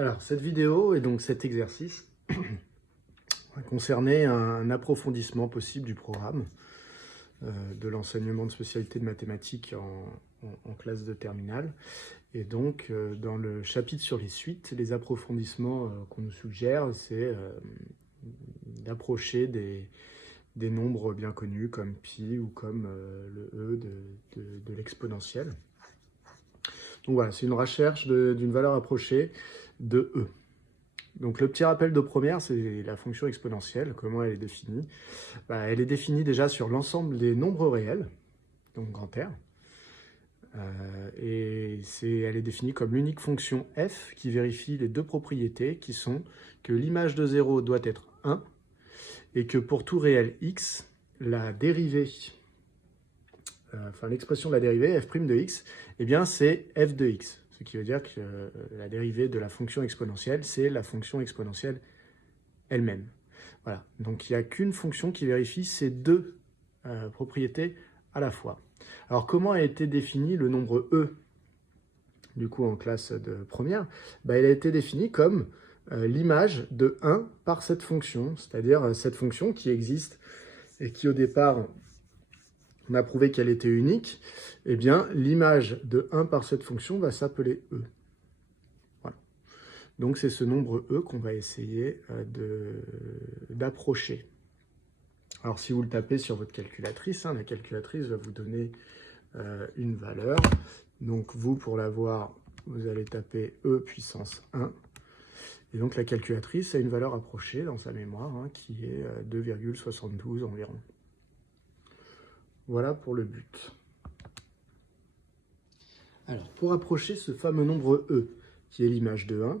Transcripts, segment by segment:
Alors, cette vidéo et donc cet exercice va concerner un approfondissement possible du programme de l'enseignement de spécialité de mathématiques en classe de terminale. Et donc, dans le chapitre sur les suites, les approfondissements qu'on nous suggère, c'est d'approcher des nombres bien connus comme pi ou comme le e de l'exponentielle. Donc voilà, c'est une recherche d'une valeur approchée de e. Donc le petit rappel de première, c'est la fonction exponentielle. Comment elle est définie? Elle est définie déjà sur l'ensemble des nombres réels, donc grand R. Et elle est définie comme l'unique fonction f qui vérifie les deux propriétés qui sont que l'image de 0 doit être 1 et que pour tout réel x, la dérivée, l'expression de la dérivée f' de x, eh bien c'est f de x. Ce qui veut dire que la dérivée de la fonction exponentielle, c'est la fonction exponentielle elle-même. Voilà. Donc il n'y a qu'une fonction qui vérifie ces deux propriétés à la fois. Alors comment a été défini le nombre e, du coup en classe de première? Il a été défini comme l'image de 1 par cette fonction, c'est-à-dire cette fonction qui existe et qui au départ, on a prouvé qu'elle était unique, eh bien l'image de 1 par cette fonction va s'appeler e. Voilà. Donc c'est ce nombre e qu'on va essayer d'approcher. Alors si vous le tapez sur votre calculatrice, la calculatrice va vous donner une valeur. Donc vous, pour l'avoir, vous allez taper e puissance 1. Et donc la calculatrice a une valeur approchée dans sa mémoire qui est 2,72 environ. Voilà pour le but. Alors pour approcher ce fameux nombre e, qui est l'image de 1,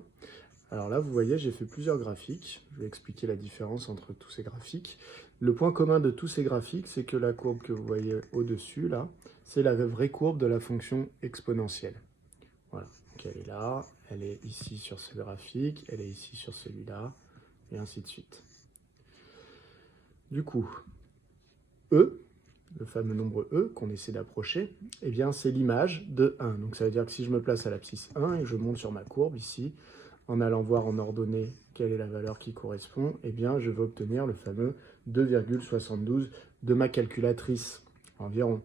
alors là vous voyez j'ai fait plusieurs graphiques, je vais expliquer la différence entre tous ces graphiques. Le point commun de tous ces graphiques, c'est que la courbe que vous voyez au-dessus là, c'est la vraie courbe de la fonction exponentielle. Voilà, donc elle est là, elle est ici sur ce graphique, elle est ici sur celui-là, et ainsi de suite. Du coup, e, le fameux nombre e qu'on essaie d'approcher, eh bien c'est l'image de 1. Donc ça veut dire que si je me place à l'abscisse 1 et que je monte sur ma courbe ici, en allant voir en ordonnée quelle est la valeur qui correspond, eh bien je vais obtenir le fameux 2,72 de ma calculatrice environ.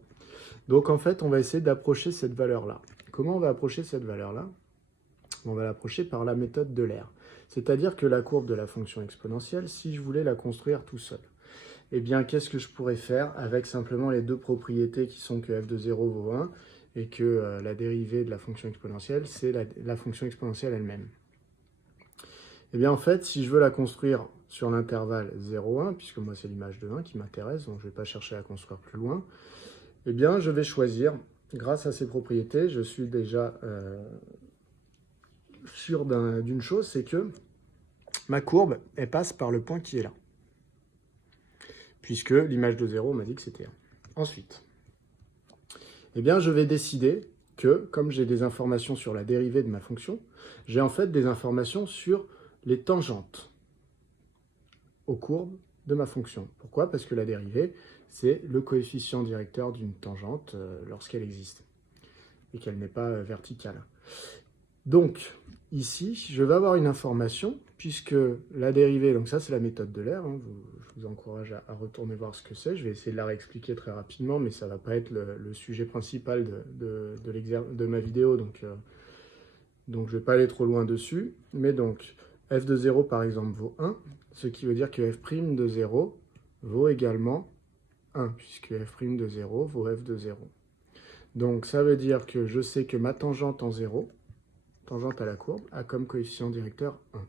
Donc en fait, on va essayer d'approcher cette valeur-là. Comment on va approcher cette valeur-là? On va l'approcher par la méthode d'Euler. C'est-à-dire que la courbe de la fonction exponentielle, si je voulais la construire tout seul, eh bien, qu'est-ce que je pourrais faire avec simplement les deux propriétés qui sont que f de 0 vaut 1 et que la dérivée de la fonction exponentielle, c'est la fonction exponentielle elle-même? Eh bien, en fait, si je veux la construire sur l'intervalle 0, 1, puisque moi, c'est l'image de 1 qui m'intéresse, donc je ne vais pas chercher à construire plus loin, eh bien, je vais choisir, grâce à ces propriétés, je suis déjà sûr d'une chose, c'est que ma courbe, elle passe par le point qui est là. Puisque l'image de 0 m'a dit que c'était 1. Ensuite, eh bien, je vais décider que, comme j'ai des informations sur la dérivée de ma fonction, j'ai en fait des informations sur les tangentes aux courbes de ma fonction. Pourquoi? Parce que la dérivée, c'est le coefficient directeur d'une tangente lorsqu'elle existe et qu'elle n'est pas verticale. Donc, ici, je vais avoir une information, puisque la dérivée, donc ça c'est la méthode d'Euler, je vous encourage à retourner voir ce que c'est, je vais essayer de la réexpliquer très rapidement, mais ça ne va pas être le sujet principal de ma vidéo, donc je ne vais pas aller trop loin dessus, mais donc f de 0 par exemple vaut 1, ce qui veut dire que f' de 0 vaut également 1, puisque f' de 0 vaut f de 0. Donc ça veut dire que je sais que ma tangente en 0, tangente à la courbe, a comme coefficient directeur 1.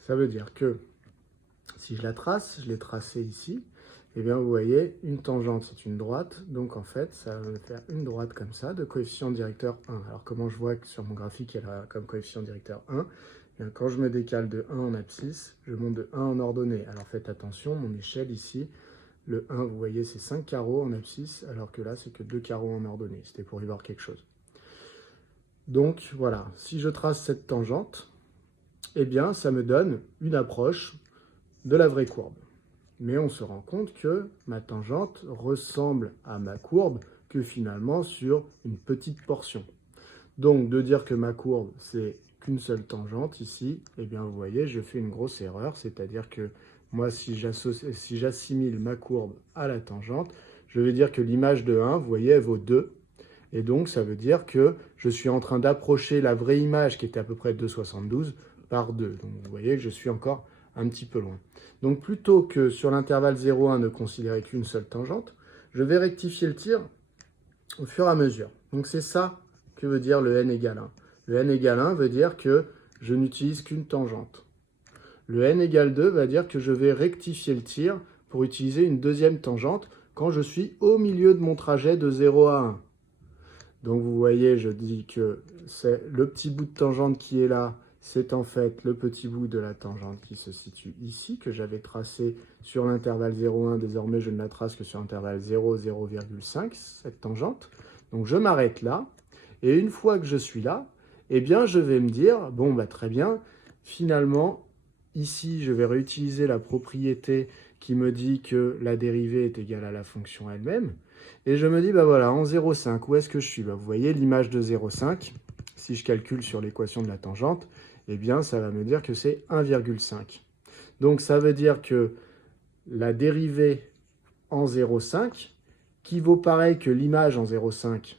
Ça veut dire que si je la trace, je l'ai tracée ici, et bien vous voyez, une tangente c'est une droite, donc en fait ça va me faire une droite comme ça, de coefficient directeur 1. Alors comment je vois que sur mon graphique elle a comme coefficient directeur 1? Et bien, quand je me décale de 1 en abscisse, je monte de 1 en ordonnée. Alors faites attention, mon échelle ici, le 1 vous voyez c'est 5 carreaux en abscisse, alors que là c'est que 2 carreaux en ordonnée, c'était pour y voir quelque chose. Donc voilà, si je trace cette tangente, eh bien ça me donne une approche de la vraie courbe. Mais on se rend compte que ma tangente ressemble à ma courbe que finalement sur une petite portion. Donc de dire que ma courbe c'est qu'une seule tangente ici, eh bien vous voyez, je fais une grosse erreur, c'est-à-dire que moi, si j'assimile ma courbe à la tangente, je vais dire que l'image de 1, vous voyez, elle vaut 2. Et donc, ça veut dire que je suis en train d'approcher la vraie image qui était à peu près 2,72 par 2. Donc, vous voyez que je suis encore un petit peu loin. Donc, plutôt que sur l'intervalle 0,1 ne considérer qu'une seule tangente, je vais rectifier le tir au fur et à mesure. Donc, c'est ça que veut dire le n égale 1. Le n égale 1 veut dire que je n'utilise qu'une tangente. Le n égale 2 va dire que je vais rectifier le tir pour utiliser une deuxième tangente quand je suis au milieu de mon trajet de 0 à 1. Donc vous voyez, je dis que c'est le petit bout de tangente qui est là, c'est en fait le petit bout de la tangente qui se situe ici, que j'avais tracé sur l'intervalle 0,1. Désormais, je ne la trace que sur l'intervalle 0, 0,5, cette tangente. Donc je m'arrête là, et une fois que je suis là, eh bien je vais me dire, bon bah très bien, finalement, ici je vais réutiliser la propriété qui me dit que la dérivée est égale à la fonction elle-même. Et je me dis, bah voilà, en 0,5, où est-ce que je suis? Bah, vous voyez l'image de 0,5, si je calcule sur l'équation de la tangente, eh bien ça va me dire que c'est 1,5. Donc ça veut dire que la dérivée en 0,5, qui vaut pareil que l'image en 0,5,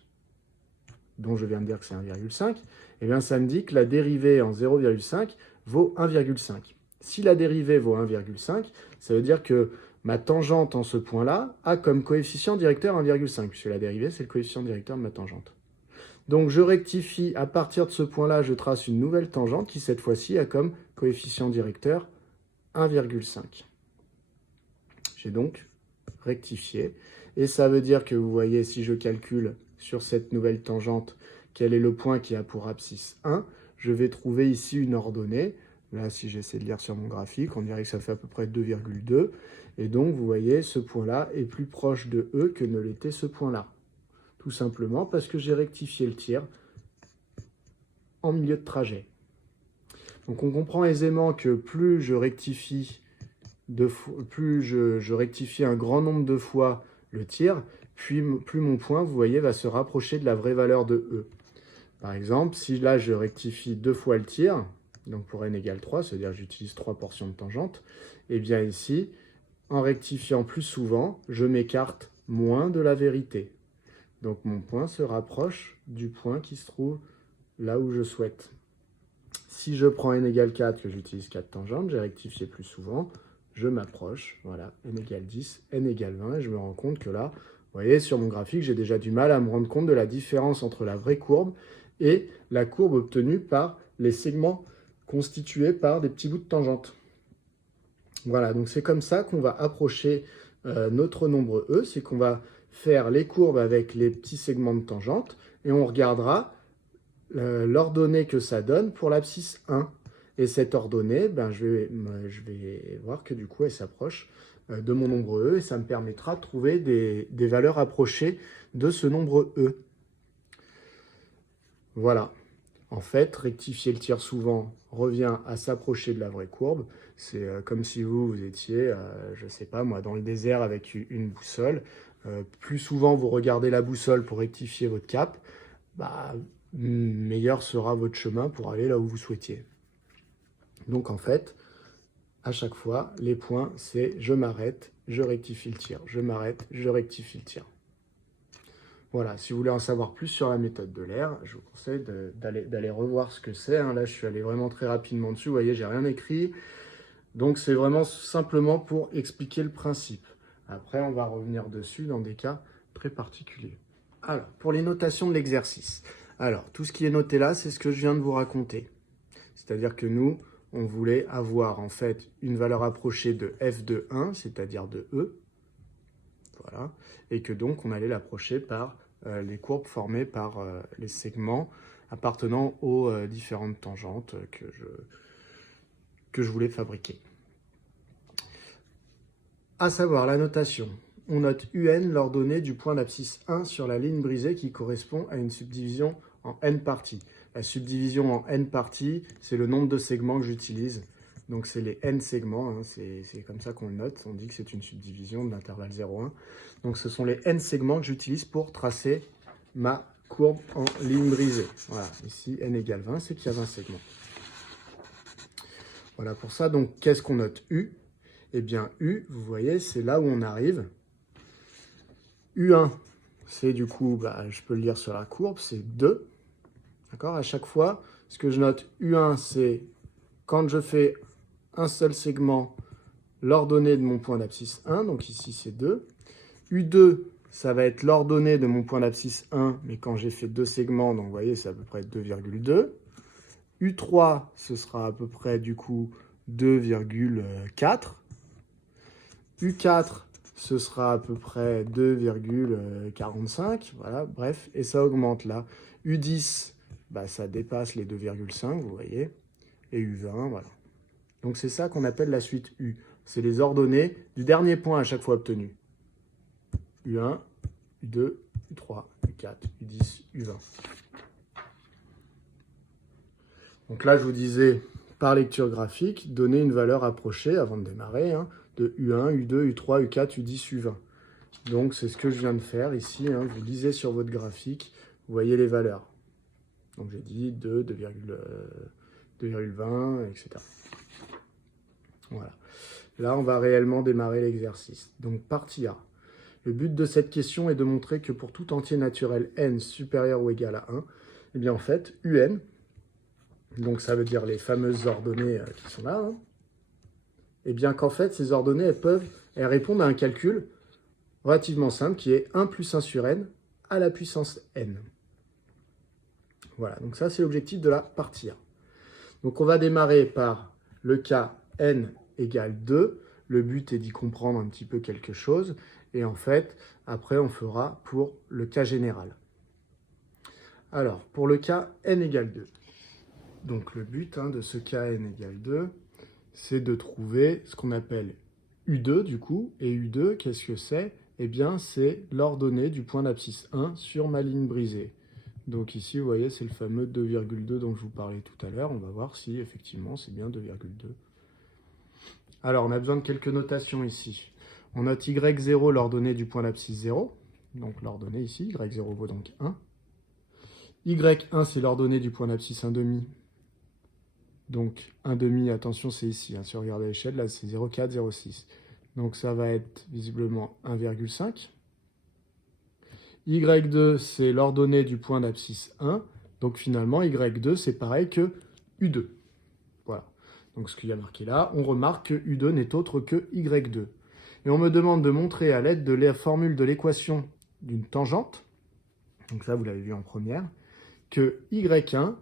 dont je viens de dire que c'est 1,5, eh bien ça me dit que la dérivée en 0,5 vaut 1,5. Si la dérivée vaut 1,5, ça veut dire que ma tangente en ce point-là a comme coefficient directeur 1,5, puisque la dérivée, c'est le coefficient directeur de ma tangente. Donc je rectifie, à partir de ce point-là, je trace une nouvelle tangente qui, cette fois-ci, a comme coefficient directeur 1,5. J'ai donc rectifié. Et ça veut dire que, vous voyez, si je calcule sur cette nouvelle tangente quel est le point qui a pour abscisse 1, je vais trouver ici une ordonnée. Là, si j'essaie de lire sur mon graphique, on dirait que ça fait à peu près 2,2. Et donc, vous voyez, ce point-là est plus proche de E que ne l'était ce point-là. Tout simplement parce que j'ai rectifié le tir en milieu de trajet. Donc, on comprend aisément que plus je rectifie, je rectifie un grand nombre de fois le tir, plus mon point, vous voyez, va se rapprocher de la vraie valeur de E. Par exemple, si là, je rectifie 2 fois le tir, donc pour n égale 3, c'est-à-dire que j'utilise 3 portions de tangente, et bien ici, en rectifiant plus souvent, je m'écarte moins de la vérité. Donc mon point se rapproche du point qui se trouve là où je souhaite. Si je prends n égale 4, que j'utilise 4 tangentes, j'ai rectifié plus souvent, je m'approche, voilà, n égale 10, n égale 20, et je me rends compte que là, vous voyez, sur mon graphique, j'ai déjà du mal à me rendre compte de la différence entre la vraie courbe et la courbe obtenue par les segments constitués par des petits bouts de tangente. Voilà, donc c'est comme ça qu'on va approcher notre nombre E, c'est qu'on va faire les courbes avec les petits segments de tangente, et on regardera l'ordonnée que ça donne pour l'abscisse 1. Et cette ordonnée, ben, je vais voir que du coup, elle s'approche de mon nombre E, et ça me permettra de trouver des valeurs approchées de ce nombre E. Voilà. En fait, rectifier le tir souvent revient à s'approcher de la vraie courbe. C'est comme si vous étiez, je ne sais pas moi, dans le désert avec une boussole. Plus souvent vous regardez la boussole pour rectifier votre cap, bah, meilleur sera votre chemin pour aller là où vous souhaitiez. Donc en fait, à chaque fois, les points, c'est je m'arrête, je rectifie le tir. Je m'arrête, je rectifie le tir. Voilà, si vous voulez en savoir plus sur la méthode de l'air, je vous conseille d'aller revoir ce que c'est. Hein. Là, je suis allé vraiment très rapidement dessus. Vous voyez, j'ai rien écrit. Donc, c'est vraiment simplement pour expliquer le principe. Après, on va revenir dessus dans des cas très particuliers. Alors, pour les notations de l'exercice. Alors, tout ce qui est noté là, c'est ce que je viens de vous raconter. C'est-à-dire que nous, on voulait avoir en fait une valeur approchée de f de 1, c'est-à-dire de E. Voilà. Et que donc on allait l'approcher par les courbes formées par les segments appartenant aux différentes tangentes que je voulais fabriquer. À savoir la notation. On note UN l'ordonnée du point d'abscisse 1 sur la ligne brisée qui correspond à une subdivision en n parties. La subdivision en n parties, c'est le nombre de segments que j'utilise. Donc, c'est les n segments, hein, c'est comme ça qu'on le note. On dit que c'est une subdivision de l'intervalle 0,1. Donc, ce sont les n segments que j'utilise pour tracer ma courbe en ligne brisée. Voilà, ici, n égale 20, c'est qu'il y a 20 segments. Voilà pour ça. Donc, qu'est-ce qu'on note U? Eh bien, U, vous voyez, c'est là où on arrive. U1, c'est du coup, je peux le lire sur la courbe, c'est 2. D'accord? À chaque fois, ce que je note U1, c'est quand je fais un seul segment, l'ordonnée de mon point d'abscisse 1, donc ici c'est 2. U2, ça va être l'ordonnée de mon point d'abscisse 1, mais quand j'ai fait 2 segments, donc vous voyez, c'est à peu près 2,2. U3, ce sera à peu près du coup 2,4. U4, ce sera à peu près 2,45. Voilà, bref, et ça augmente là. U10, ça dépasse les 2,5, vous voyez. Et U20, voilà. Donc c'est ça qu'on appelle la suite U. C'est les ordonnées du dernier point à chaque fois obtenu. U1, U2, U3, U4, U10, U20. Donc là, je vous disais, par lecture graphique, donner une valeur approchée avant de démarrer, de U1, U2, U3, U4, U10, U20. Donc c'est ce que je viens de faire ici. Vous lisez sur votre graphique, vous voyez les valeurs. Donc j'ai dit 2, 2,20, etc. Voilà. Là, on va réellement démarrer l'exercice. Donc partie A. Le but de cette question est de montrer que pour tout entier naturel n supérieur ou égal à 1, eh bien en fait, UN, donc ça veut dire les fameuses ordonnées qui sont là, eh bien qu'en fait, ces ordonnées, elles répondent à un calcul relativement simple qui est 1 plus 1 sur n à la puissance n. Voilà, donc ça c'est l'objectif de la partie A. Donc on va démarrer par le cas n égale 2. Le but est d'y comprendre un petit peu quelque chose. Et en fait, après on fera pour le cas général. Alors, pour le cas n égale 2. Donc le but de ce cas n égale 2, c'est de trouver ce qu'on appelle U2 du coup. Et U2, qu'est-ce que c'est? Eh bien, c'est l'ordonnée du point d'abscisse 1 sur ma ligne brisée. Donc ici, vous voyez, c'est le fameux 2,2 dont je vous parlais tout à l'heure. On va voir si effectivement c'est bien 2,2. Alors, on a besoin de quelques notations ici. On note Y0 l'ordonnée du point d'abscisse 0. Donc l'ordonnée ici, Y0 vaut donc 1. Y1, c'est l'ordonnée du point d'abscisse 1,5. Donc 1,5, attention, c'est ici. Si on regarde à l'échelle, là, c'est 0,4, 0,6. Donc ça va être visiblement 1,5. Y2, c'est l'ordonnée du point d'abscisse 1. Donc finalement, Y2, c'est pareil que U2. Voilà. Donc ce qu'il y a marqué là, on remarque que U2 n'est autre que Y2. Et on me demande de montrer à l'aide de la formule de l'équation d'une tangente, donc ça vous l'avez vu en première, que Y1,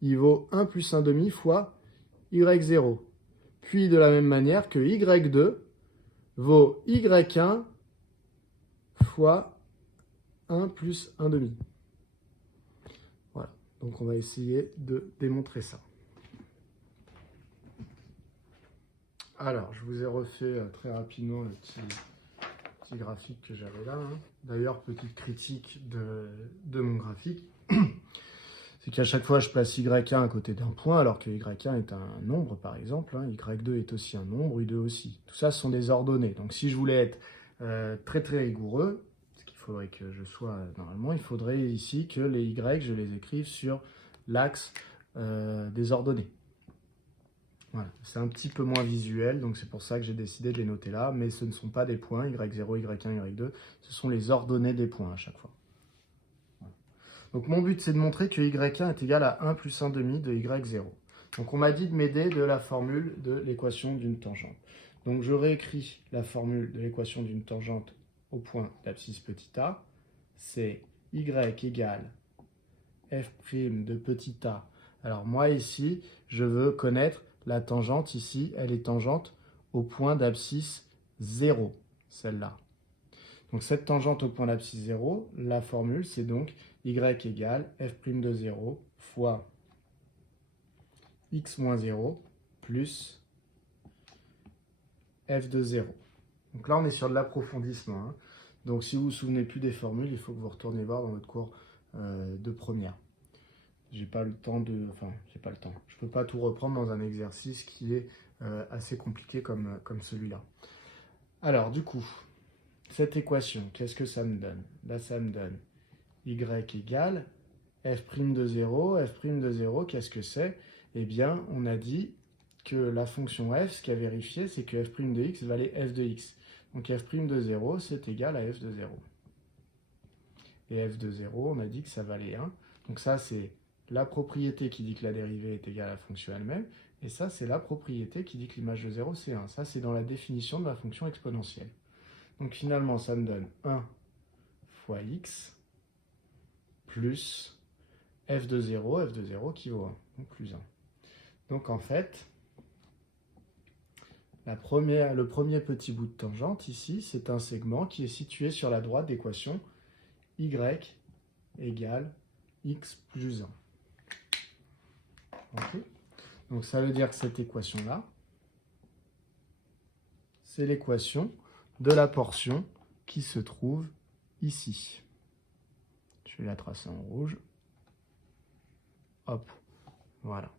il vaut 1 plus 1,5 fois Y0. Puis de la même manière que Y2 vaut Y1 fois 1 plus 1,5. Voilà, donc on va essayer de démontrer ça. Alors, je vous ai refait très rapidement le petit graphique que j'avais là. D'ailleurs, petite critique de mon graphique, c'est qu'à chaque fois, je place Y1 à côté d'un point, alors que Y1 est un nombre, par exemple. Y2 est aussi un nombre, U2 aussi. Tout ça, ce sont des ordonnées. Donc, si je voulais être très très rigoureux, ce qu'il faudrait que je sois normalement, il faudrait ici que les Y, je les écrive sur l'axe des ordonnées. Voilà. C'est un petit peu moins visuel, donc c'est pour ça que j'ai décidé de les noter là, mais ce ne sont pas des points, Y0, Y1, Y2, ce sont les ordonnées des points à chaque fois. Voilà. Donc mon but, c'est de montrer que Y1 est égal à 1 plus 1,5 de Y0. Donc on m'a dit de m'aider de la formule de l'équation d'une tangente. Donc je réécris la formule de l'équation d'une tangente au point d'abscisse petit a, c'est Y égale f' de petit a. Alors moi ici, je veux connaître la tangente ici, elle est tangente au point d'abscisse 0, celle-là. Donc cette tangente au point d'abscisse 0, la formule, c'est donc y égale f' de 0 fois x moins 0 plus f de 0. Donc là, on est sur de l'approfondissement. Donc si vous ne vous souvenez plus des formules, il faut que vous retourniez voir dans votre cours de première. J'ai pas le temps de... Enfin, j'ai pas le temps. Je peux pas tout reprendre dans un exercice qui est assez compliqué comme celui-là. Alors, du coup, cette équation, qu'est-ce que ça me donne? Là, ça me donne y égale f' de 0. f' de 0, qu'est-ce que c'est? Eh bien, on a dit que la fonction f, ce qu'a vérifié, c'est que f' de x valait f de x. Donc f' de 0, c'est égal à f de 0. Et f de 0, on a dit que ça valait 1. Donc ça, c'est la propriété qui dit que la dérivée est égale à la fonction elle-même. Et ça, c'est la propriété qui dit que l'image de 0, c'est 1. Ça, c'est dans la définition de ma fonction exponentielle. Donc finalement, ça me donne 1 fois x plus f de 0 qui vaut 1, donc plus 1. Donc en fait, le premier petit bout de tangente ici, c'est un segment qui est situé sur la droite d'équation y égale x plus 1. Okay. Donc ça veut dire que cette équation-là, c'est l'équation de la portion qui se trouve ici. Je vais la tracer en rouge. Hop, voilà.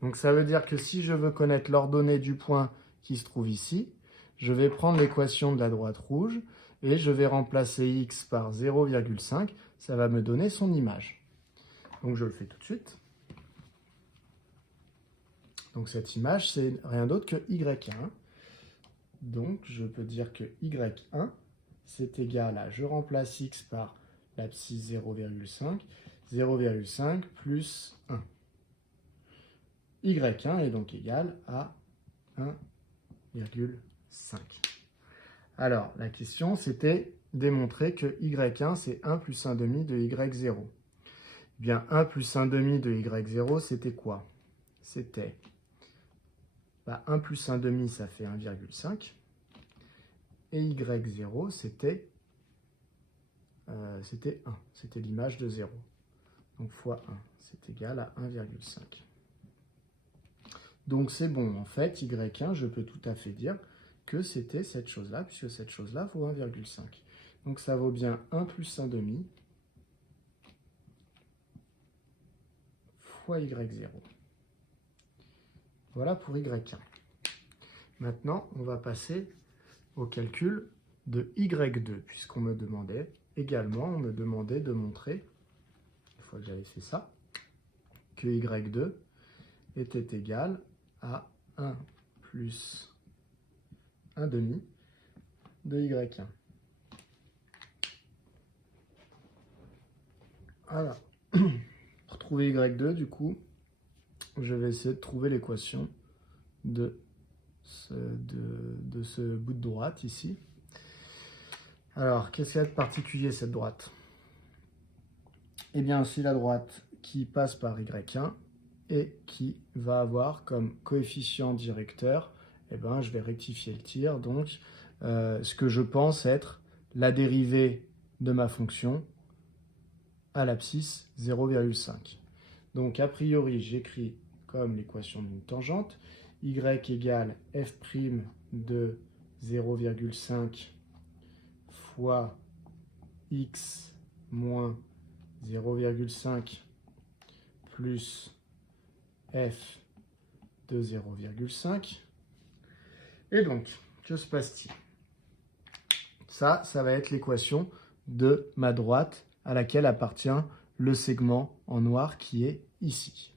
Donc ça veut dire que si je veux connaître l'ordonnée du point qui se trouve ici, je vais prendre l'équation de la droite rouge et je vais remplacer x par 0,5. Ça va me donner son image. Donc je le fais tout de suite. Donc cette image, c'est rien d'autre que y1. Donc je peux dire que y1, c'est égal à, je remplace x par l'abscisse 0,5, 0,5 plus 1. y1 est donc égal à 1,5. Alors, la question, c'était démontrer que y1, c'est 1 plus 1 demi de y0. Eh bien, 1 plus 1 demi de y0, c'était quoi? C'était 1 plus 1 demi, ça fait 1,5. Et y0, c'était 1. C'était l'image de 0. Donc, fois 1, c'est égal à 1,5. Donc, c'est bon. En fait, y1, je peux tout à fait dire que c'était cette chose-là, puisque cette chose-là vaut 1,5. Donc, ça vaut bien 1 plus 1 demi fois y0. Voilà pour y1. Maintenant, on va passer au calcul de y2, puisqu'on me demandait également, de montrer, une fois que j'avais fait ça, que y2 était égal à 1 plus 1 demi de y1. Voilà. Pour trouver y2, du coup, je vais essayer de trouver l'équation de ce bout de droite ici. Alors, qu'est-ce qu'il y a de particulier cette droite? Eh bien, c'est la droite qui passe par y1 et qui va avoir comme coefficient directeur, eh ben, je vais rectifier le tir, donc ce que je pense être la dérivée de ma fonction à l'abscisse 0,5. Donc, a priori, j'écris comme l'équation d'une tangente, y égale f' de 0,5 fois x moins 0,5 plus f de 0,5. Et donc, que se passe-t-il? Ça va être l'équation de ma droite à laquelle appartient le segment en noir qui est ici.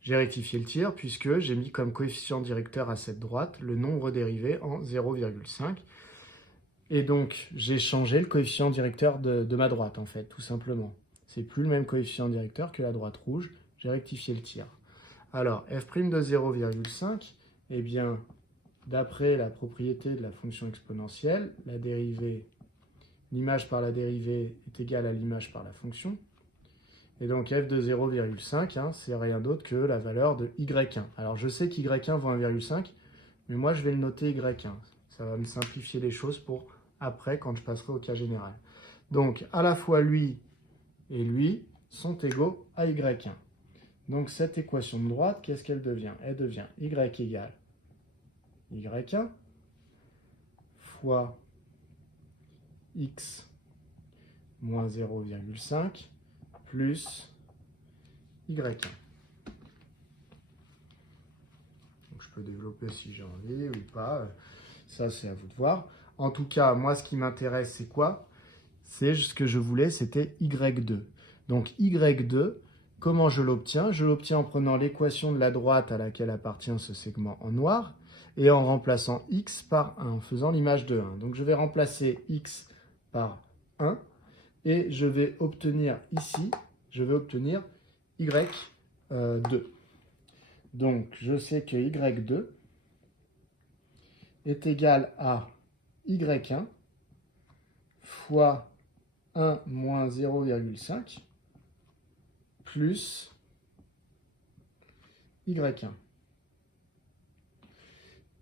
J'ai rectifié le tir puisque j'ai mis comme coefficient directeur à cette droite le nombre dérivé en 0,5. Et donc, j'ai changé le coefficient directeur de ma droite, en fait, tout simplement. C'est plus le même coefficient directeur que la droite rouge. J'ai rectifié le tir. Alors, f' de 0,5, eh bien, d'après la propriété de la fonction exponentielle, la dérivée, l'image par la dérivée est égale à l'image par la fonction. Et donc, f de 0,5, c'est rien d'autre que la valeur de y1. Alors, je sais qu'y1 vaut 1,5, mais moi, je vais le noter y1. Ça va me simplifier les choses pour après, quand je passerai au cas général. Donc, à la fois lui et lui sont égaux à y1. Donc, cette équation de droite, qu'est-ce qu'elle devient? Elle devient y égale y1 fois x moins 0,5 plus y1. Donc, je peux développer si j'ai envie ou pas. Ça, c'est à vous de voir. En tout cas, moi, ce qui m'intéresse, c'est quoi? c'est ce que je voulais, c'était y2. Donc y2, comment je l'obtiens? Je l'obtiens en prenant l'équation de la droite à laquelle appartient ce segment en noir et en remplaçant x par 1, en faisant l'image de 1. Donc je vais remplacer x par 1 et je vais obtenir ici, je vais obtenir y2. Donc je sais que y2 est égal à y1 fois 1 moins 0,5 plus y1.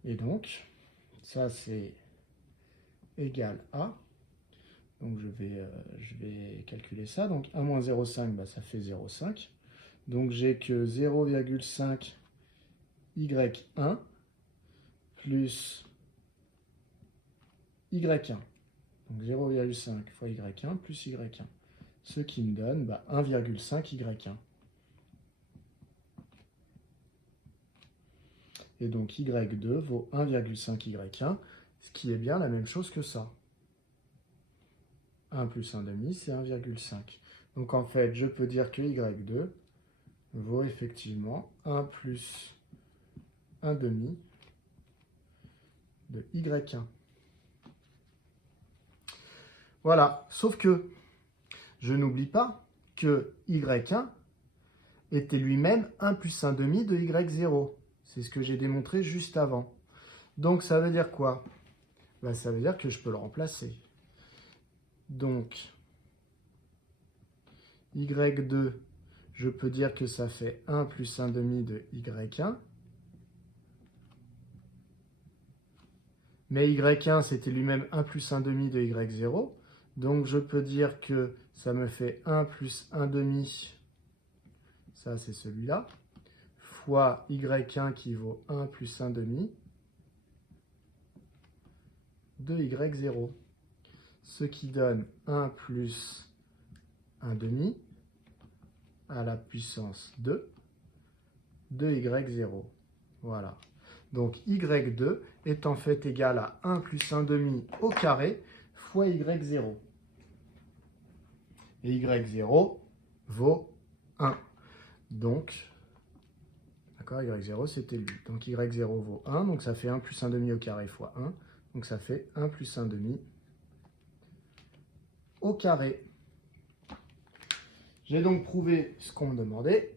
Et donc, ça c'est égal à, donc je vais calculer ça, donc 1 moins 0,5, bah, ça fait 0,5. Donc j'ai que 0,5 y1 plus y1. Donc 0,5 fois y1 plus y1. Ce qui me donne 1,5 y1. Et donc y2 vaut 1,5 y1, ce qui est bien la même chose que ça. 1 plus 1,5, c'est 1,5. Donc en fait, je peux dire que y2 vaut effectivement 1 plus 1,5 de y1. Voilà, sauf que je n'oublie pas que y1 était lui-même 1 plus 1,5 de y0. C'est ce que j'ai démontré juste avant. Donc ça veut dire quoi? Ça veut dire que je peux le remplacer. Donc y2, je peux dire que ça fait 1 plus 1,5 de y1. Mais y1, c'était lui-même 1 plus 1,5 de y0. Donc je peux dire que ça me fait 1 plus 1,5, ça c'est celui-là, fois y1 qui vaut 1 plus 1,5 de y0. Ce qui donne 1 plus 1,5 à la puissance 2 de y0. Voilà. Donc y2 est en fait égal à 1 plus 1,5 au carré fois y0. Et y0 vaut 1. Donc, d'accord, y0 c'était lui. Donc y0 vaut 1, donc ça fait 1 plus 1,5 au carré fois 1. Donc ça fait 1 plus 1,5 au carré. J'ai donc prouvé ce qu'on me demandait.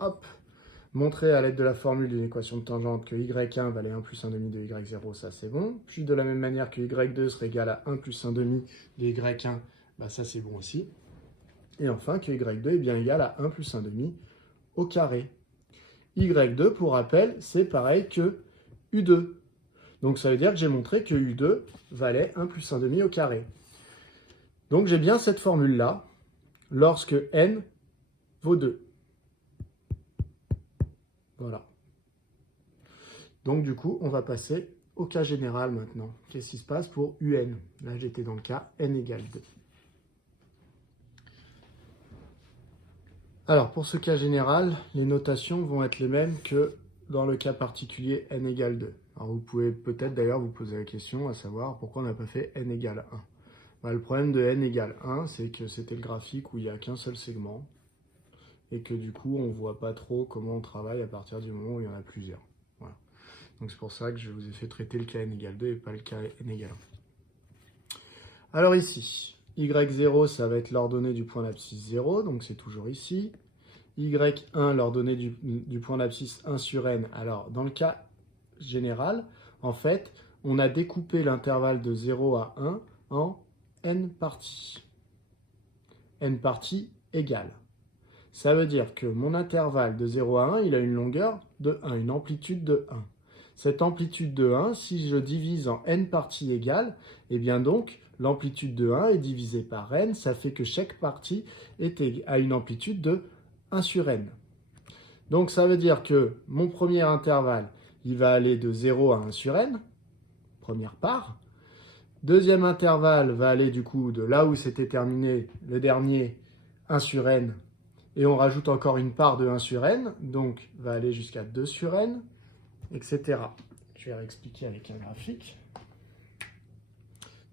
Hop, montrer à l'aide de la formule d'une équation de tangente que y1 valait 1 plus 1,5 de y0, ça c'est bon. Puis de la même manière que y2 serait égal à 1 plus 1,5 de y1, ça c'est bon aussi. Et enfin que y2 est bien égal à 1 plus 1,5 au carré. y2, pour rappel, c'est pareil que u2. Donc ça veut dire que j'ai montré que u2 valait 1 plus 1,5 au carré. Donc j'ai bien cette formule-là lorsque n vaut 2. Voilà. Donc du coup, on va passer au cas général maintenant. Qu'est-ce qui se passe pour un? Là, j'étais dans le cas n égale 2. Alors, pour ce cas général, les notations vont être les mêmes que dans le cas particulier n égale 2. Alors, vous pouvez peut-être d'ailleurs vous poser la question à savoir pourquoi on n'a pas fait n égale 1. Le problème de n égale 1, c'est que c'était le graphique où il n'y a qu'un seul segment et que du coup, on ne voit pas trop comment on travaille à partir du moment où il y en a plusieurs. Voilà. Donc, c'est pour ça que je vous ai fait traiter le cas n égale 2 et pas le cas n égale 1. Alors ici, y0, ça va être l'ordonnée du point d'abscisse 0, donc c'est toujours ici. y1, l'ordonnée du point d'abscisse 1 sur n. Alors, dans le cas général, en fait, on a découpé l'intervalle de 0 à 1 en n parties. N parties égales. Ça veut dire que mon intervalle de 0 à 1, il a une longueur de 1, une amplitude de 1. Cette amplitude de 1, si je divise en n parties égales, eh bien donc, l'amplitude de 1 est divisée par n, ça fait que chaque partie a une amplitude de 1 sur n. Donc ça veut dire que mon premier intervalle, il va aller de 0 à 1 sur n, première part. Deuxième intervalle va aller du coup de là où s'était terminé le dernier 1 sur n, et on rajoute encore une part de 1 sur n, donc va aller jusqu'à 2 sur n, etc. Je vais réexpliquer avec un graphique.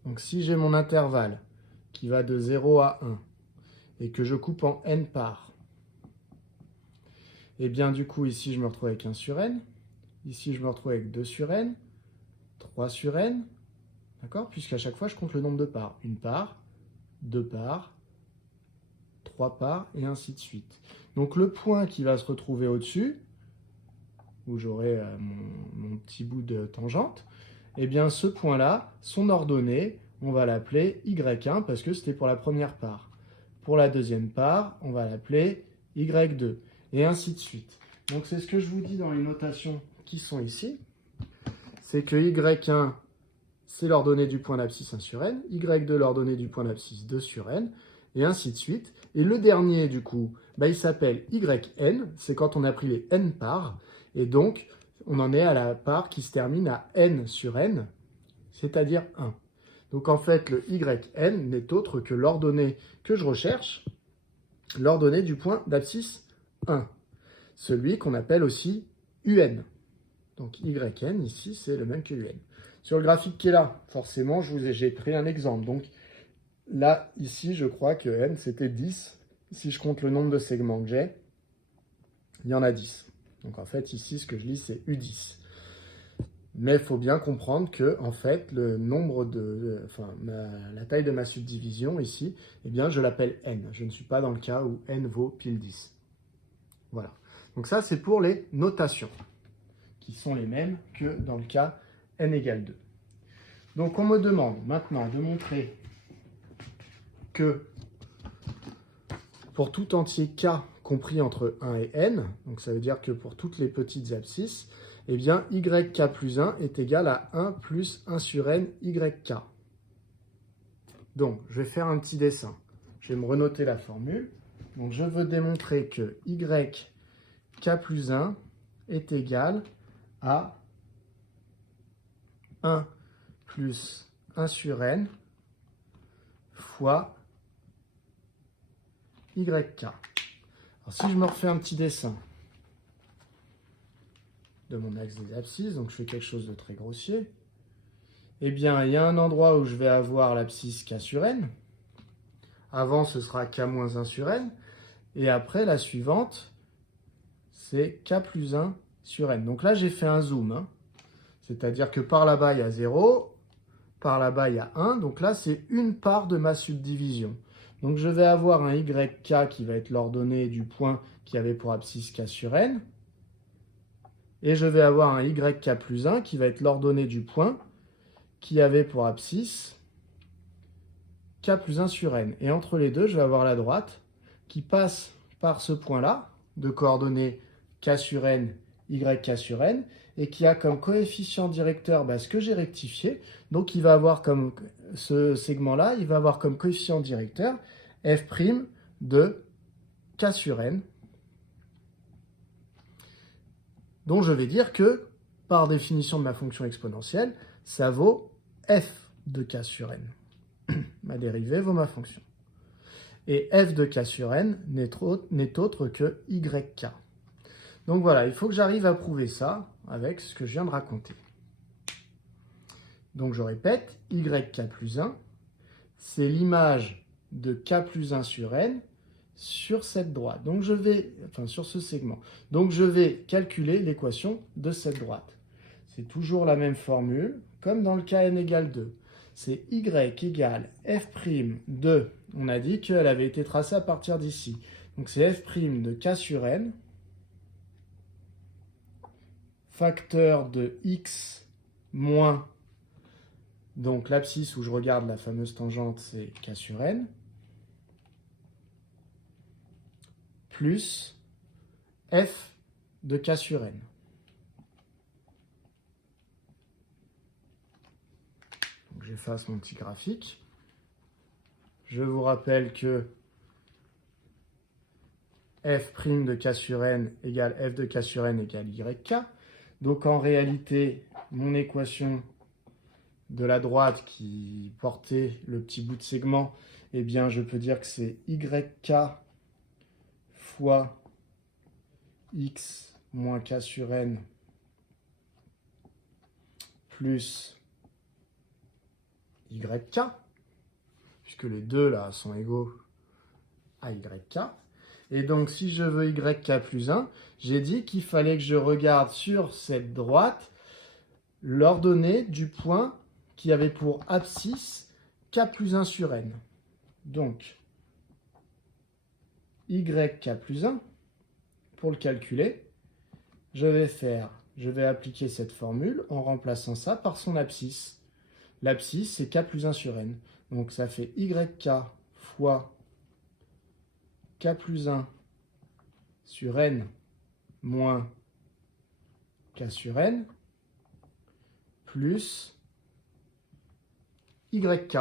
Donc si j'ai mon intervalle qui va de 0 à 1 et que je coupe en n parts, et bien du coup ici je me retrouve avec 1 sur n, ici je me retrouve avec 2 sur n, 3 sur n, d'accord? Puisqu'à chaque fois je compte le nombre de parts. Une part, deux parts, 3 parts, et ainsi de suite. Donc le point qui va se retrouver au-dessus, où j'aurai mon petit bout de tangente, eh bien ce point-là, son ordonnée, on va l'appeler y1 parce que c'était pour la première part. Pour la deuxième part, on va l'appeler y2, et ainsi de suite. Donc c'est ce que je vous dis dans les notations qui sont ici, c'est que y1, c'est l'ordonnée du point d'abscisse 1 sur n, y2 l'ordonnée du point d'abscisse 2 sur n, et ainsi de suite. Et le dernier, du coup, bah, il s'appelle yn, c'est quand on a pris les n parts, et donc on en est à la part qui se termine à n sur n, c'est-à-dire 1. Donc en fait, le yn n'est autre que l'ordonnée que je recherche, l'ordonnée du point d'abscisse 1, celui qu'on appelle aussi un. Donc yn, ici, c'est le même que un. Sur le graphique qui est là, forcément, j'ai pris un exemple. Donc là, ici, je crois que n, c'était 10. Si je compte le nombre de segments que j'ai, il y en a 10. Donc en fait, ici, ce que je lis, c'est U10. Mais il faut bien comprendre que, en fait, le nombre la taille de ma subdivision ici, eh bien, je l'appelle n. Je ne suis pas dans le cas où n vaut pile 10. Voilà. Donc ça, c'est pour les notations, qui sont les mêmes que dans le cas n égale 2. Donc on me demande maintenant de montrer que pour tout entier k compris entre 1 et n, donc ça veut dire que pour toutes les petites abscisses, eh bien yk plus 1 est égal à 1 plus 1 sur n yk. Donc je vais faire un petit dessin. Je vais me renoter la formule. Donc je veux démontrer que yk plus 1 est égal à 1 plus 1 sur n fois yk. Alors, si je me refais un petit dessin de mon axe des abscisses, donc je fais quelque chose de très grossier, eh bien, il y a un endroit où je vais avoir l'abscisse k sur n. Avant, ce sera k moins 1 sur n. Et après, la suivante, c'est k plus 1 sur n. Donc là, j'ai fait un zoom, hein. C'est-à-dire que par là-bas, il y a 0, par là-bas, il y a 1. Donc là, c'est une part de ma subdivision. Donc je vais avoir un yk qui va être l'ordonnée du point qui avait pour abscisse k sur n. Et je vais avoir un yk plus 1 qui va être l'ordonnée du point qui avait pour abscisse k plus 1 sur n. Et entre les deux, je vais avoir la droite qui passe par ce point-là, de coordonnées k sur n, yk sur n, et qui a comme coefficient directeur ce que j'ai rectifié. Donc il va avoir comme ce segment-là, il va avoir comme coefficient directeur f' de k sur n, dont je vais dire que, par définition de ma fonction exponentielle, ça vaut f de k sur n. Ma dérivée vaut ma fonction. Et f de k sur n n'est autre que yk. Donc voilà, il faut que j'arrive à prouver ça avec ce que je viens de raconter. Donc je répète, yk plus 1, c'est l'image de k plus 1 sur n sur cette droite. Donc je vais, sur ce segment. Donc je vais calculer l'équation de cette droite. C'est toujours la même formule, comme dans le cas n égale 2. C'est y égale f' de, on a dit qu'elle avait été tracée à partir d'ici. Donc c'est f' de k sur n, facteur de x moins, donc l'abscisse où je regarde la fameuse tangente, c'est k sur n, plus f de k sur n. Donc j'efface mon petit graphique. Je vous rappelle que f' de k sur n égale f de k sur n égale yk. Donc en réalité, mon équation de la droite qui portait le petit bout de segment, eh bien je peux dire que c'est yk fois x moins k sur n plus YK, puisque les deux là sont égaux à YK. Et donc, si je veux YK plus 1, j'ai dit qu'il fallait que je regarde sur cette droite l'ordonnée du point qui avait pour abscisse K plus 1 sur N. Donc, YK plus 1, pour le calculer, je vais appliquer cette formule en remplaçant ça par son abscisse. L'abscisse, c'est K plus 1 sur N. Donc, ça fait YK fois K plus 1 sur N moins K sur N plus YK.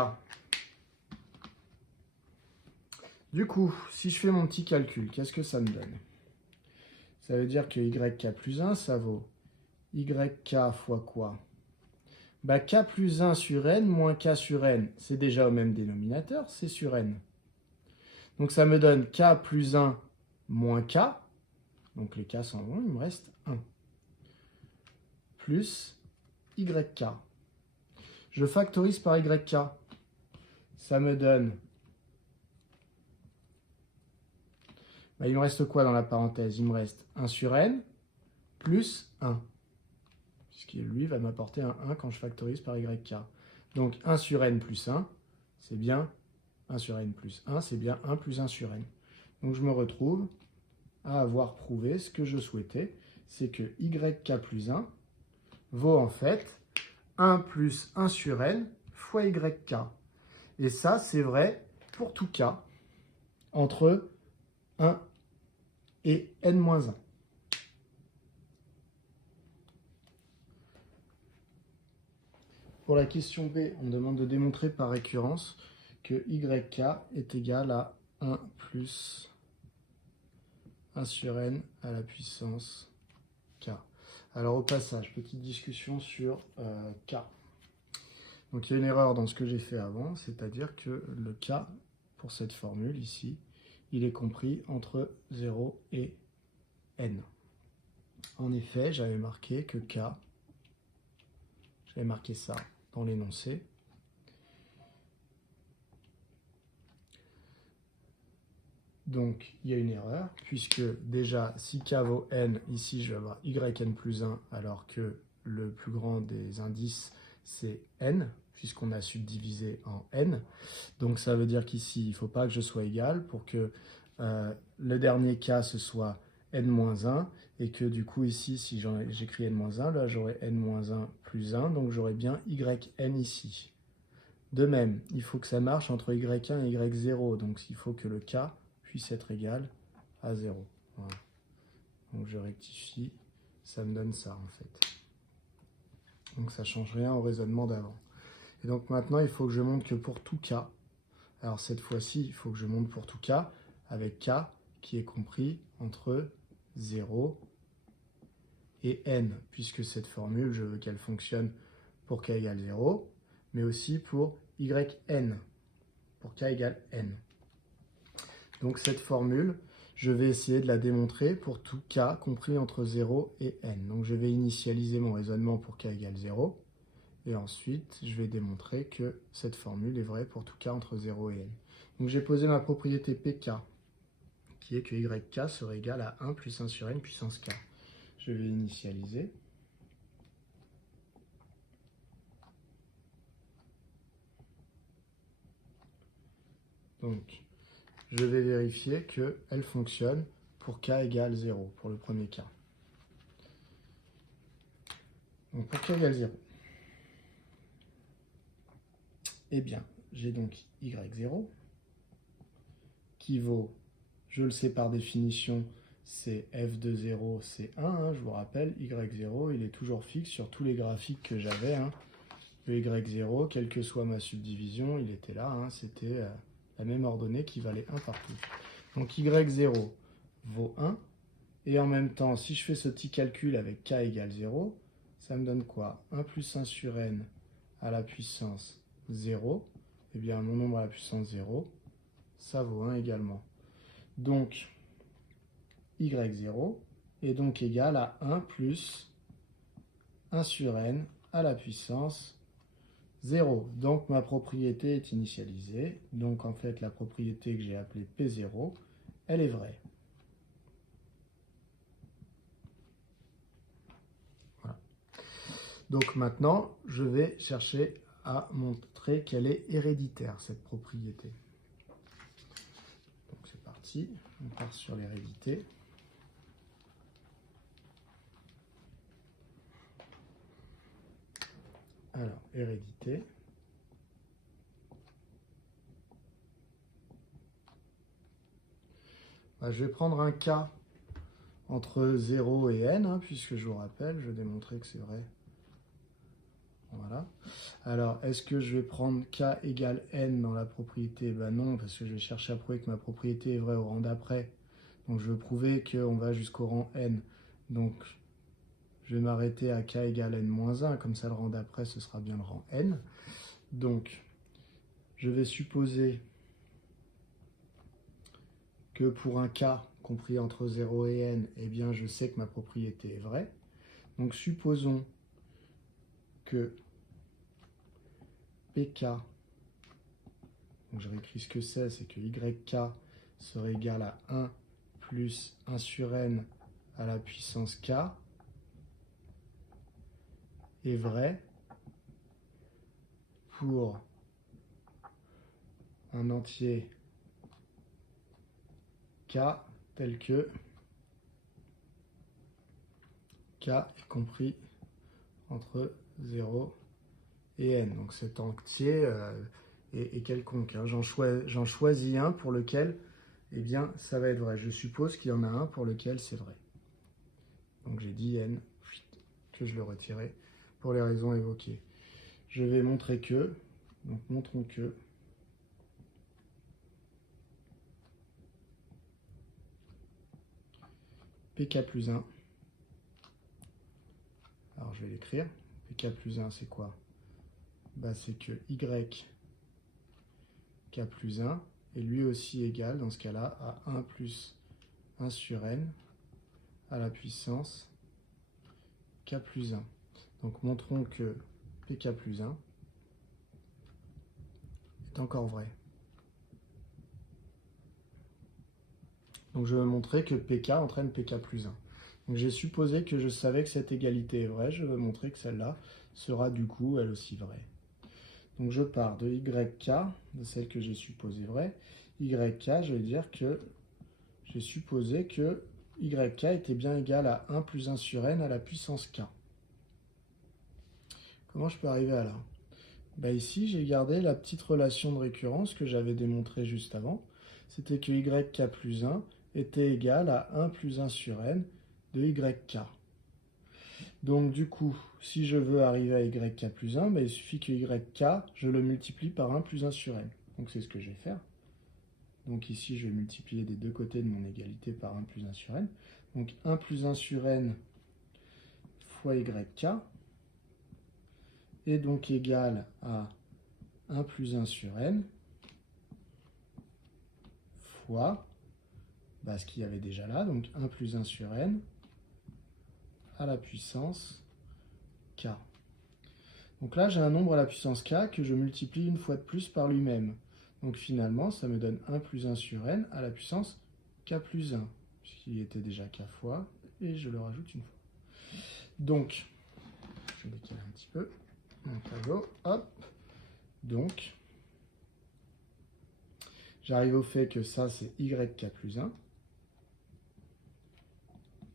Du coup, si je fais mon petit calcul, qu'est-ce que ça me donne? Ça veut dire que YK plus 1, ça vaut YK fois quoi? Bah, K plus 1 sur N moins K sur N, c'est déjà au même dénominateur, c'est sur N. Donc ça me donne K plus 1 moins K, donc les K s'en vont, il me reste 1, plus YK. Je factorise par YK, ça me donne... Bah, il me reste quoi dans la parenthèse? Il me reste 1 sur N plus 1. Puisque lui va m'apporter un 1 quand je factorise par YK. Donc 1 sur N plus 1, c'est bien 1 sur N plus 1, c'est bien 1 plus 1 sur N. Donc je me retrouve à avoir prouvé ce que je souhaitais, c'est que YK plus 1 vaut en fait 1 plus 1 sur N fois YK. Et ça, c'est vrai pour tout K entre 1 et N-1. Pour la question B, on me demande de démontrer par récurrence que YK est égal à 1 plus 1 sur N à la puissance K. Alors au passage, petite discussion sur K. Donc il y a une erreur dans ce que j'ai fait avant, c'est-à-dire que le K, pour cette formule ici, il est compris entre 0 et N. En effet, j'avais marqué que K, j'avais marqué ça dans l'énoncé. Donc, il y a une erreur, puisque déjà, si K vaut N, ici, je vais avoir YN plus 1, alors que le plus grand des indices, c'est N, puisqu'on a subdivisé en N. Donc, ça veut dire qu'ici, il ne faut pas que je sois égal pour que le dernier K, ce soit N-1, et que du coup, ici, si j'écris N-1, là, j'aurai N-1 plus 1, donc j'aurai bien YN ici. De même, il faut que ça marche entre Y1 et Y0, donc il faut que le K puisse être égal à 0. Voilà. Donc je rectifie, ça me donne ça en fait. Donc ça ne change rien au raisonnement d'avant. Et donc maintenant, il faut que je montre que pour tout K, alors cette fois-ci, il faut que je montre pour tout K avec K qui est compris entre 0 et N, puisque cette formule, je veux qu'elle fonctionne pour K égale 0, mais aussi pour YN, pour K égale N. Donc cette formule, je vais essayer de la démontrer pour tout K compris entre 0 et N. Donc je vais initialiser mon raisonnement pour K égale 0. Et ensuite, je vais démontrer que cette formule est vraie pour tout K entre 0 et N. Donc j'ai posé ma propriété PK, qui est que YK serait égal à 1 plus 1 sur N puissance K. Je vais initialiser. Donc, je vais vérifier qu'elle fonctionne pour K égale 0, pour le premier cas. Donc, pour K égale 0, eh bien, j'ai donc Y0 qui vaut, je le sais par définition, c'est f de 0, c'est 1. Hein, je vous rappelle, Y0, il est toujours fixe sur tous les graphiques que j'avais. Hein. Le Y0, quelle que soit ma subdivision, il était là. Hein, c'était la même ordonnée qui valait 1 partout. Donc Y0 vaut 1. Et en même temps, si je fais ce petit calcul avec K égale 0, ça me donne quoi? 1 plus 1 sur N à la puissance 0. Eh bien, mon nombre à la puissance 0, ça vaut 1 également. Donc, Y0 est donc égal à 1 plus 1 sur N à la puissance 0. Donc ma propriété est initialisée. Donc en fait, la propriété que j'ai appelée P0, elle est vraie. Voilà. Donc maintenant, je vais chercher à montrer qu'elle est héréditaire, cette propriété. Donc c'est parti, on part sur l'hérédité. Alors, hérédité. Je vais prendre un cas entre 0 et n, hein, puisque je vous rappelle, je vais démontrer que c'est vrai. Voilà. Alors, est-ce que je vais prendre k égale n dans la propriété? Ben non, parce que je vais chercher à prouver que ma propriété est vraie au rang d'après. Donc, je veux prouver qu'on va jusqu'au rang n. Donc, je vais m'arrêter à k égale n-1, comme ça le rang d'après, ce sera bien le rang n. Donc, je vais supposer que pour un k compris entre 0 et n, eh bien, je sais que ma propriété est vraie. Donc, supposons que pk, donc je réécris ce que c'est que yk serait égal à 1 plus 1 sur n à la puissance k est vrai pour un entier k tel que k est compris entre 0 et n. Donc cet entier est quelconque. Hein. J'en choisis un pour lequel eh bien, ça va être vrai. Je suppose qu'il y en a un pour lequel c'est vrai. Donc j'ai dit n, que je le retirais pour les raisons évoquées. Je vais montrer que, donc montrons que pk plus 1, alors je vais l'écrire, pk plus 1 c'est quoi? Bah, c'est que y k plus 1 est lui aussi égal, dans ce cas-là, à 1 plus 1 sur n à la puissance k plus 1. Donc montrons que pk plus 1 est encore vrai. Donc je vais montrer que pk entraîne pk plus 1. Donc j'ai supposé que je savais que cette égalité est vraie, je vais montrer que celle-là sera du coup elle aussi vraie. Donc je pars de yk, de celle que j'ai supposée vraie. Yk, je vais dire que j'ai supposé que yk était bien égal à 1 plus 1 sur n à la puissance k. Comment je peux arriver à là? Ben ici, j'ai gardé la petite relation de récurrence que j'avais démontrée juste avant. C'était que yk plus 1 était égal à 1 plus 1 sur n de yk. Donc du coup, si je veux arriver à yk plus 1, ben, il suffit que yk, je le multiplie par 1 plus 1 sur n. Donc c'est ce que je vais faire. Donc ici, je vais multiplier des deux côtés de mon égalité par 1 plus 1 sur n. Donc 1 plus 1 sur n fois yk est donc égal à 1 plus 1 sur n fois ce qu'il y avait déjà là, donc 1 plus 1 sur n à la puissance k. Donc là, j'ai un nombre à la puissance k que je multiplie une fois de plus par lui-même. Donc finalement, ça me donne 1 plus 1 sur n à la puissance k plus 1, puisqu'il était déjà k fois, et je le rajoute une fois. Donc, je vais décaler un petit peu mon tableau, hop. Donc, j'arrive au fait que ça, c'est yk plus 1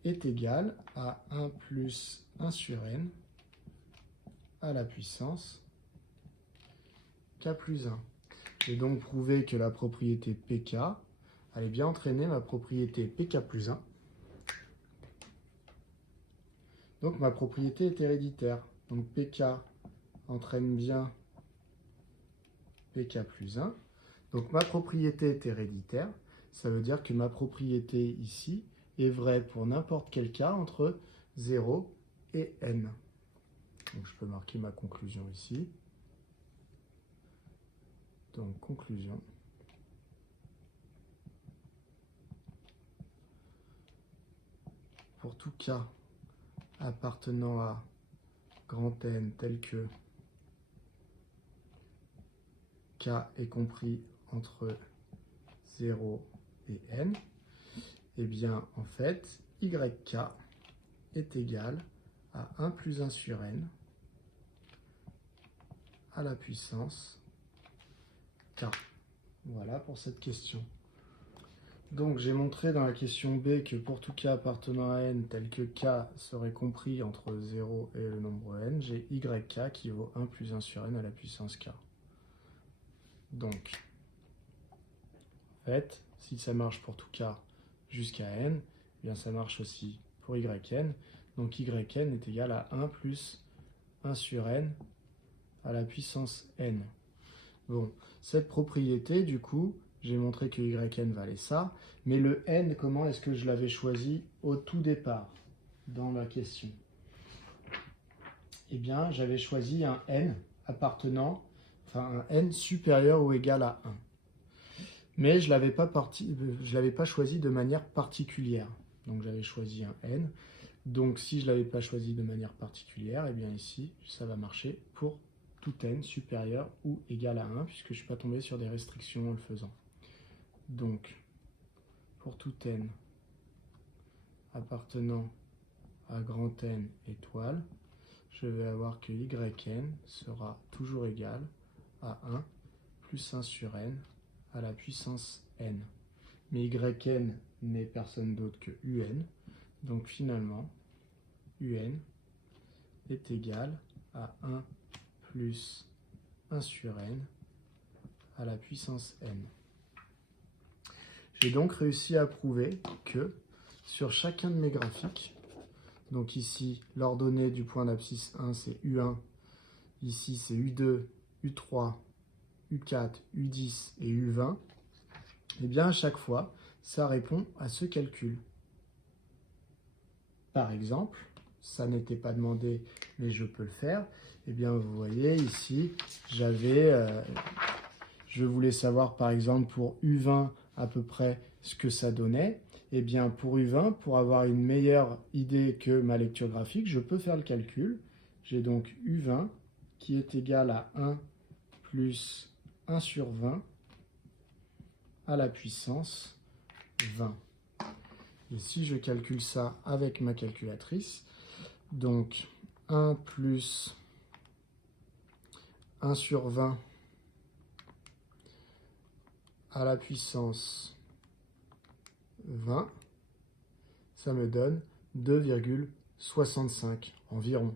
est égal à 1 plus 1 sur n à la puissance k plus 1. J'ai donc prouvé que la propriété pk allait bien entraîner ma propriété pk plus 1. Donc ma propriété est héréditaire. Donc pk entraîne bien pk plus 1. Donc ma propriété est héréditaire. Ça veut dire que ma propriété ici est vraie pour n'importe quel cas entre 0 et n. Donc je peux marquer ma conclusion ici. Donc conclusion. Pour tout cas appartenant à grand N tel que est compris entre 0 et n, eh bien, en fait, yk est égal à 1 plus 1 sur n à la puissance k. Voilà pour cette question. Donc, j'ai montré dans la question B que pour tout k appartenant à n, tel que k serait compris entre 0 et le nombre n, j'ai yk qui vaut 1 plus 1 sur n à la puissance k. Donc, en fait, si ça marche pour tout k jusqu'à n, eh bien ça marche aussi pour yn. Donc yn est égal à 1 plus 1 sur n à la puissance n. Bon, cette propriété, du coup, j'ai montré que yn valait ça, mais le n, comment est-ce que je l'avais choisi au tout départ dans la question? Eh bien, j'avais choisi un n appartenant, enfin un n supérieur ou égal à 1. Mais je ne l'avais pas choisi de manière particulière. Donc j'avais choisi un n. Donc si je ne l'avais pas choisi de manière particulière, eh bien ici, ça va marcher pour tout n supérieur ou égal à 1, puisque je ne suis pas tombé sur des restrictions en le faisant. Donc, pour tout n appartenant à grand N étoile, je vais avoir que yn sera toujours égal à 1 plus 1 sur n à la puissance n. Mais yn n'est personne d'autre que un. Donc finalement, un est égal à 1 plus 1 sur n à la puissance n. J'ai donc réussi à prouver que sur chacun de mes graphiques, donc ici, l'ordonnée du point d'abscisse 1, c'est U1, ici c'est U2, U3, U4, U10 et U20, et bien à chaque fois, ça répond à ce calcul. Par exemple, ça n'était pas demandé, mais je peux le faire, et bien vous voyez ici, je voulais savoir par exemple pour U20 à peu près ce que ça donnait. Et bien pour U20, pour avoir une meilleure idée que ma lecture graphique, je peux faire le calcul. J'ai donc U20 qui est égal à 1 plus 1 sur 20 à la puissance 20. Et si je calcule ça avec ma calculatrice, donc 1 plus 1 sur 20 à la puissance 20, ça me donne 2,65 environ.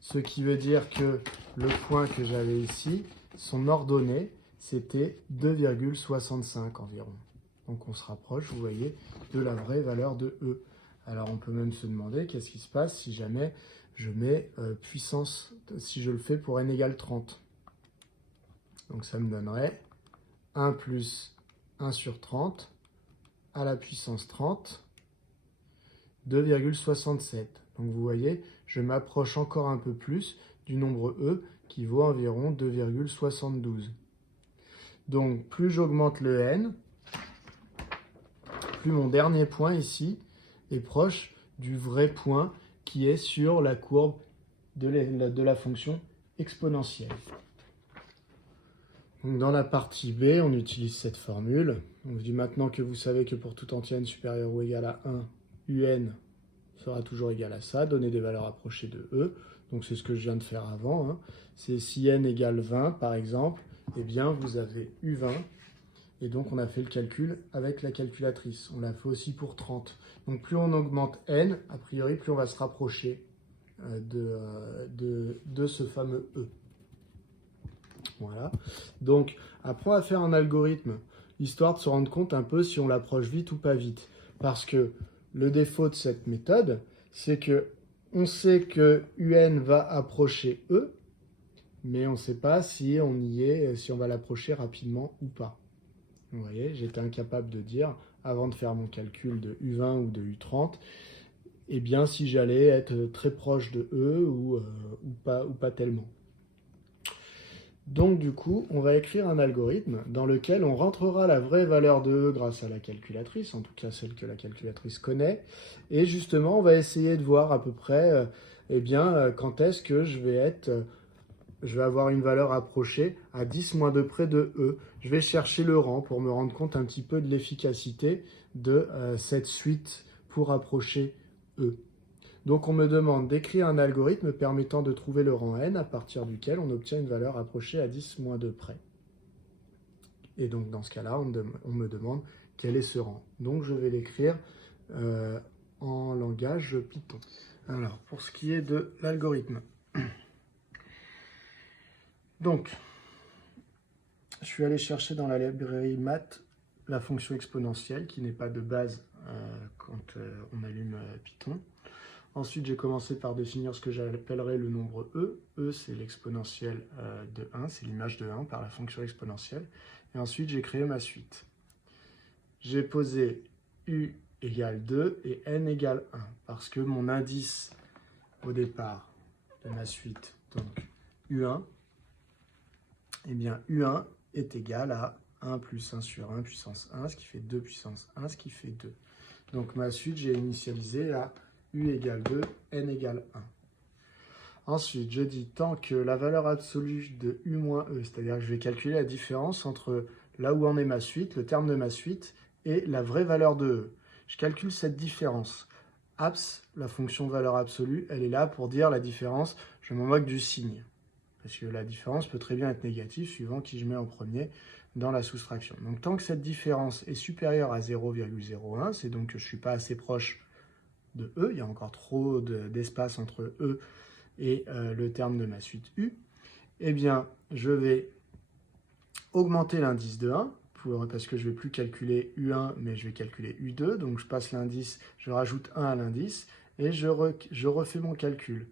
Ce qui veut dire que le point que j'avais ici, son ordonnée, c'était 2,65 environ. Donc on se rapproche, vous voyez, de la vraie valeur de E. Alors on peut même se demander qu'est-ce qui se passe si jamais je mets puissance, si je le fais pour n égale 30. Donc ça me donnerait 1 plus 1 sur 30 à la puissance 30, 2,67. Donc vous voyez, je m'approche encore un peu plus du nombre E qui vaut environ 2,72. Donc plus j'augmente le n, plus mon dernier point ici est proche du vrai point qui est sur la courbe de la fonction exponentielle. Donc dans la partie B, on utilise cette formule. On dit maintenant que vous savez que pour tout entier n supérieur ou égal à 1, un sera toujours égal à ça, donner des valeurs approchées de E. Donc c'est ce que je viens de faire avant. Hein. C'est si n égale 20 par exemple, eh bien vous avez U20. Et donc on a fait le calcul avec la calculatrice. On l'a fait aussi pour 30. Donc plus on augmente n, a priori plus on va se rapprocher de ce fameux E. Voilà. Donc, après, on va faire un algorithme, histoire de se rendre compte un peu si on l'approche vite ou pas vite. Parce que le défaut de cette méthode, c'est que on sait que un va approcher E, mais on ne sait pas si on y est, si on va l'approcher rapidement ou pas. Vous voyez, j'étais incapable de dire, avant de faire mon calcul de U20 ou de U30, eh bien, si j'allais être très proche de E ou pas tellement. Donc du coup, on va écrire un algorithme dans lequel on rentrera la vraie valeur de E grâce à la calculatrice, en tout cas celle que la calculatrice connaît, et justement on va essayer de voir à peu près quand est-ce que je vais être je vais avoir une valeur approchée à 10 moins 2 près de E. Je vais chercher le rang pour me rendre compte un petit peu de l'efficacité de cette suite pour approcher E. Donc on me demande d'écrire un algorithme permettant de trouver le rang n à partir duquel on obtient une valeur approchée à 10 moins 2 près. Et donc dans ce cas-là, on me demande quel est ce rang. Donc je vais l'écrire en langage Python. Alors pour ce qui est de l'algorithme. Donc, je suis allé chercher dans la librairie math la fonction exponentielle qui n'est pas de base quand on allume Python. Ensuite, j'ai commencé par définir ce que j'appellerais le nombre E. E, c'est l'exponentielle de 1, c'est l'image de 1 par la fonction exponentielle. Et ensuite, j'ai créé ma suite. J'ai posé U égale 2 et N égale 1 parce que mon indice au départ de ma suite, donc U1, eh bien, U1 est égal à 1 plus 1 sur 1 puissance 1, ce qui fait 2 puissance 1, ce qui fait 2. Donc, ma suite, j'ai initialisé à U égale 2, N égale 1. Ensuite, je dis tant que la valeur absolue de U moins E, c'est-à-dire que je vais calculer la différence entre là où en est ma suite, le terme de ma suite, et la vraie valeur de E. Je calcule cette différence. Abs, la fonction valeur absolue, elle est là pour dire la différence, je m'en moque du signe. Parce que la différence peut très bien être négative suivant qui je mets en premier dans la soustraction. Donc tant que cette différence est supérieure à 0,01, c'est donc que je ne suis pas assez proche de E, il y a encore trop d'espace entre E et le terme de ma suite U, eh bien je vais augmenter l'indice de 1, parce que je ne vais plus calculer U1, mais je vais calculer U2, donc je passe l'indice, je rajoute 1 à l'indice, et je refais mon calcul.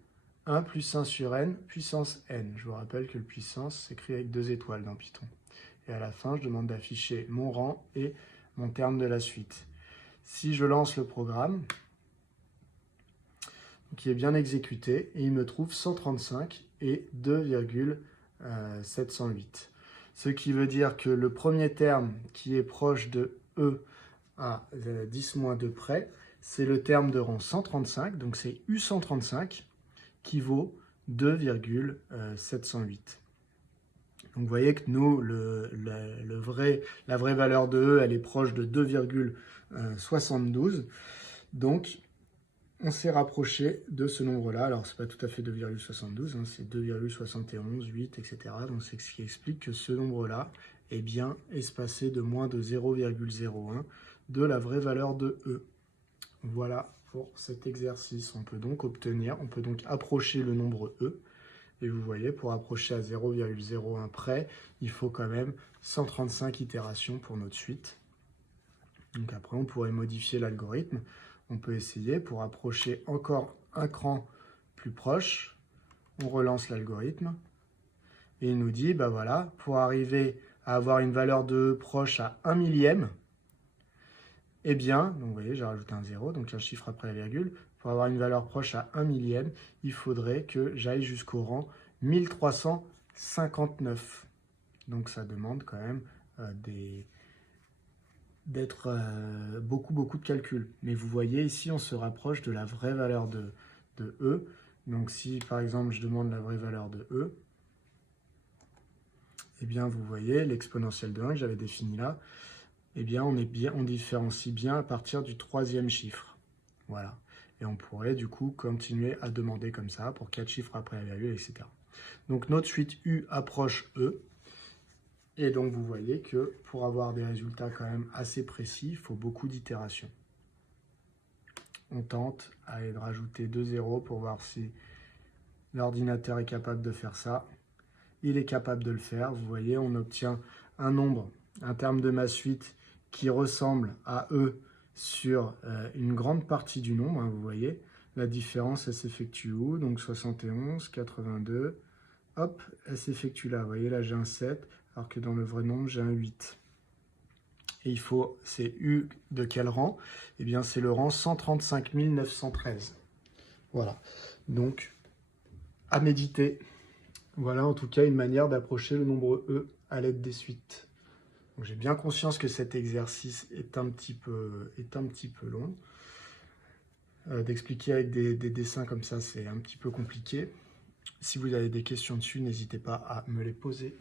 1 plus 1 sur n, puissance n. Je vous rappelle que le puissance s'écrit avec 2 étoiles dans Python. Et à la fin, je demande d'afficher mon rang et mon terme de la suite. Si je lance le programme, qui est bien exécuté, et il me trouve 135 et 2,708. Ce qui veut dire que le premier terme qui est proche de E à 10 moins 2 près, c'est le terme de rang 135, donc c'est U135, qui vaut 2,708. Donc vous voyez que nous, la vraie valeur de E, elle est proche de 2,72. Donc, on s'est rapproché de ce nombre-là. Alors, ce n'est pas tout à fait 2,72, hein, c'est 2,71, 8, etc. Donc, c'est ce qui explique que ce nombre-là est bien espacé de moins de 0,01 de la vraie valeur de E. Voilà pour cet exercice. On peut donc approcher le nombre E. Et vous voyez, pour approcher à 0,01 près, il faut quand même 135 itérations pour notre suite. Donc après, on pourrait modifier l'algorithme. On peut essayer pour approcher encore un cran plus proche. On relance l'algorithme. Et il nous dit, bah voilà, pour arriver à avoir une valeur de E proche à 1 millième, eh bien, donc vous voyez, j'ai rajouté un 0, donc un chiffre après la virgule. Pour avoir une valeur proche à 1 millième, il faudrait que j'aille jusqu'au rang 1359. Donc ça demande quand même d'être beaucoup de calculs. Mais vous voyez, ici, on se rapproche de la vraie valeur de E. Donc si, par exemple, je demande la vraie valeur de E, eh bien, vous voyez, l'exponentielle de 1 que j'avais défini là, eh bien, on différencie bien à partir du troisième chiffre. Voilà. Et on pourrait, du coup, continuer à demander comme ça pour 4 chiffres après la virgule, etc. Donc, notre suite U approche E. Et donc, vous voyez que pour avoir des résultats quand même assez précis, il faut beaucoup d'itérations. On tente de rajouter 2 zéros pour voir si l'ordinateur est capable de faire ça. Il est capable de le faire. Vous voyez, on obtient un nombre, un terme de ma suite qui ressemble à E sur une grande partie du nombre. Hein, vous voyez, la différence, elle s'effectue où? Donc 71, 82, hop, elle s'effectue là. Vous voyez, là j'ai un 7, alors que dans le vrai nombre, j'ai un 8. Et il faut, c'est U de quel rang? Eh bien, c'est le rang 135 913. Voilà, donc à méditer. Voilà en tout cas une manière d'approcher le nombre E à l'aide des suites. J'ai bien conscience que cet exercice est un petit peu long. D'expliquer avec des dessins comme ça, c'est un petit peu compliqué. Si vous avez des questions dessus, n'hésitez pas à me les poser.